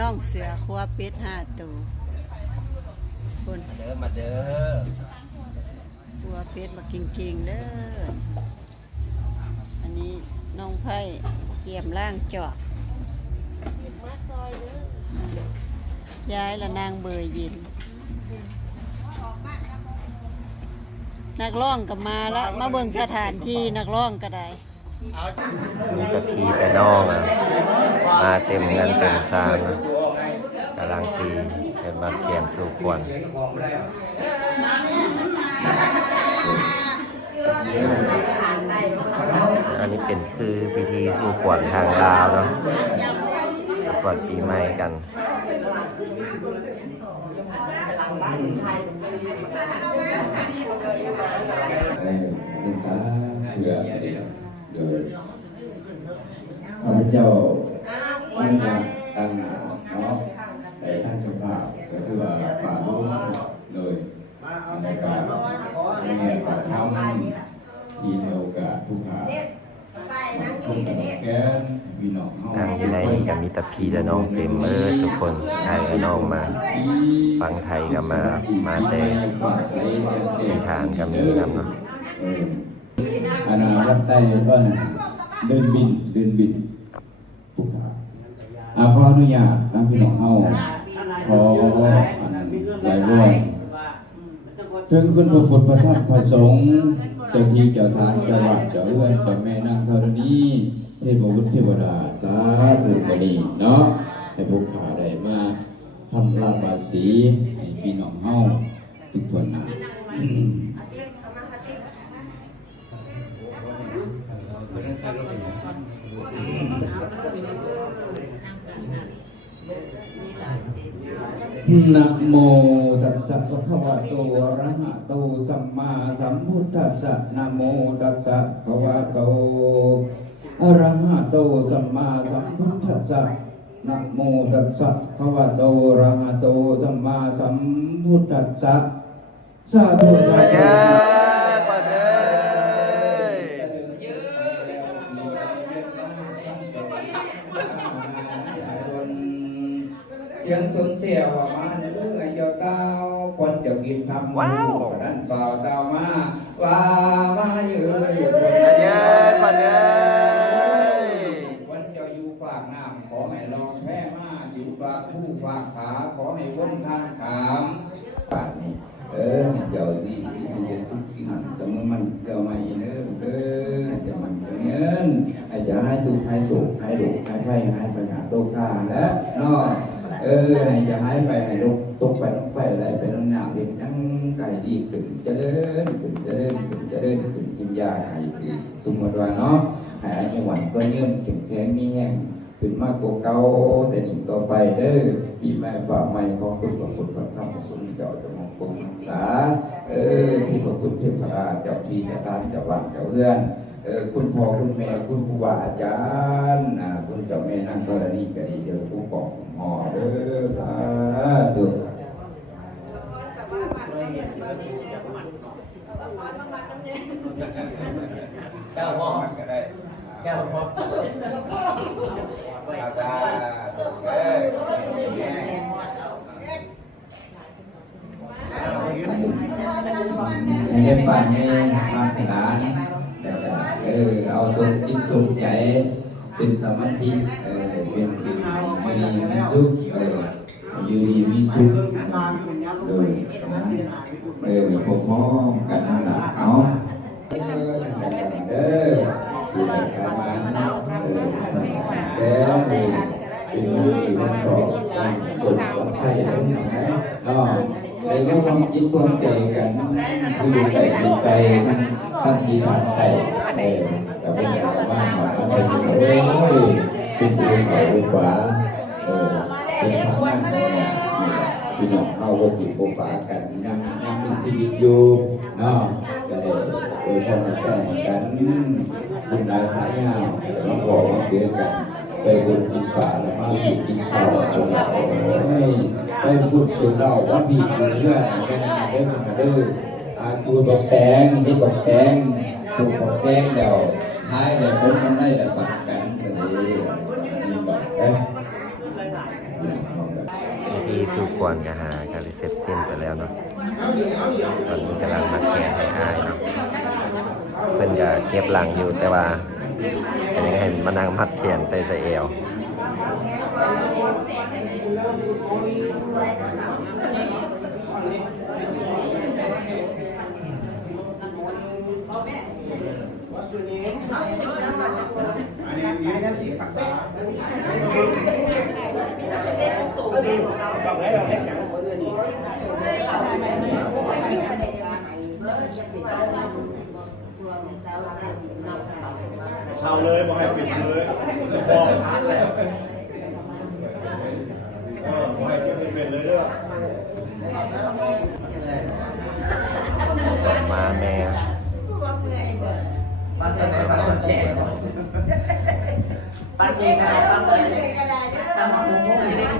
น้องเสือครัวเป็ด5 ตัวคนมาเด้อครัวเป็ดมากินๆเด้ออันนี้น้องไผ่เกี่ยมล่างจอกย้ายละนางเบยยินนักร้องก็มาแล้วมาเบิ่งสถานที่นักร้องก็ได้มีแต่พี่แต่น้องมาเต็มเงินเต็มซานกำลังสีเป็นบัตรเขียนสู่ควรอันนี้เป็นคือพิธีสู่ขวัญทางลาวเนาะสู่ขวัญปีใหม่กันเป็นข้าเพื่อโดยข้าพเจ้าตั้งงานตั้งหนาเนาะแต่ท่านเจ้าภาพก็คือว่าป่าโลกเลยในการในงานป่าทำที่ในโอกาสทุกหาทุกแกนพี่น้องนางที่ไหนกับมีแต่พี่และน้องเต็มทุกคนไทยและน้องมาฟังไทยก็มาแต่สีฐานก็มีนำเนาะอาณาวัดใต้เดินบินผู้ขาขออนุญาตนำพี่น้องเอาขอไหว้ร่วมถึงคุณพระพุทธพระธรรมพระสงฆ์เจ้าที่เจ้าทานเจ้าวัดเจ้าเอื้อนเจ้าแม่นางธรณีเทพบุตรเทวดาสาธุกนีเนาะให้ผู้ขาได้มาทำลาบาสีให้พี่น้องเฮาทุกคนนะนะโมตัสสะภะคะวะโตอะระหะโตสัมมาสัมพุทธัสสะนะโมตัสสะภะคะวะโตอะระหะโตสัมมาสัมพุทธัสสะนะโมตัสสะภะคะวะโตอะระหะโตสัมมาสัมพุทธัสสะสาธุสาธุเสียงสนเสียวมาเนื้อเจ้าเต้าคนจะกินทำว้าวดันเป่าเต้าว่ามาเยอะเยอะคนเอ้ยวันเจ้าอยู่ฝากน้ำขอให้ลองแพ้มาอยู่ฝากผู้ฝากขาขอให้วนทางขามป่านนี้เจ้าดีทุกสิ่งสมมันเจ้าไม่เนื้อจะมันเงินจะให้ตุกให้สุขให้ดุให้ไฟให้ปัญหาโตข้าและนอจะหายไปให้ลูกตกไปต้องไฟอะไรไปต้องหนาวเด็กนั่งไก่ดีขึ้นเจริญขึ้นกินยาหายทีสมมติว่าเนาะหายในวันก็เงื่อนเข้มแข็งมีแห้งขึ้นมากกว่าเก่าแต่หนึ่งต่อไปปีใหม่ฝ่าใหม่ของคุณพระพุทธพระธรรมพระสงฆ์เจ้าจะมองคงรักษาที่พระพุทธเทพราเจ้าที่เจ้าทานเจ้าวัดเจ้าเพื่อนคุณพ่อคุณแม่คุณครูบาอาจารย์คุณเจ้าแม่นางธรณีก็ดีเดี๋ยวผู้ปกหอเด้อสาธุเจ้าพ่อก็ได้เจ้าพ่ออาจารย์ให้เล่นป่านให้มาหลานเอาตัวจิตสุขใจเป็นสมาธิเป็นจิตไม่ดีมีทุกข์อยู่ดีมีทุกข์โดยพบพ้องกันนั่นแหละเอาคือการมาแล้วเป็นมือมันสอบส่วนของไทยแล้วนะในก็ความคิดความใจกันคืออยู่ใจสิใจท่านที่ทานใจแต่เป็นอย่างมากมันเป็นเป็นตัวเขาขวาเป็นทางนั่งเนี่ยพี่น้องเอาวัตถุโภคากันยังมีชีวิตอยู่เนาะก็เลยโดยพอมาแจ้งกันคุณนายท้ายาวมาขอมาเกี่ยวกันไปบนกินป่าแล้วมากินข้าวจนเราไปพูดจนเราว่าพี่เพื่อนกันเด้อตัวดอกแดงมีดอกแดงตัวดอกแดงเดี๋ยวท้ายเดี๋ยวคนทำได้แต่ปากกันเสด็จมีดอกแดง สู้ควรกันหาการเสร็จสิ้นไปแล้วเนาะตอนนี้กำลังมัดแขนให้อายเนาะเพิ่นก็เก็บหลังอยู่แต่ว่าก็ยังให้มานั่งมัดแขนใส่เอวเช่าเลยบอกให้ปิดเลยบอกพาร์ทแล้วบอกให้เก็บเป็นเลยเด้อ ส่งมาแม่ปั้นไหนปั้นแจกปั้นเองก็ได้ปั้นเลยทำมาโมโม่เลย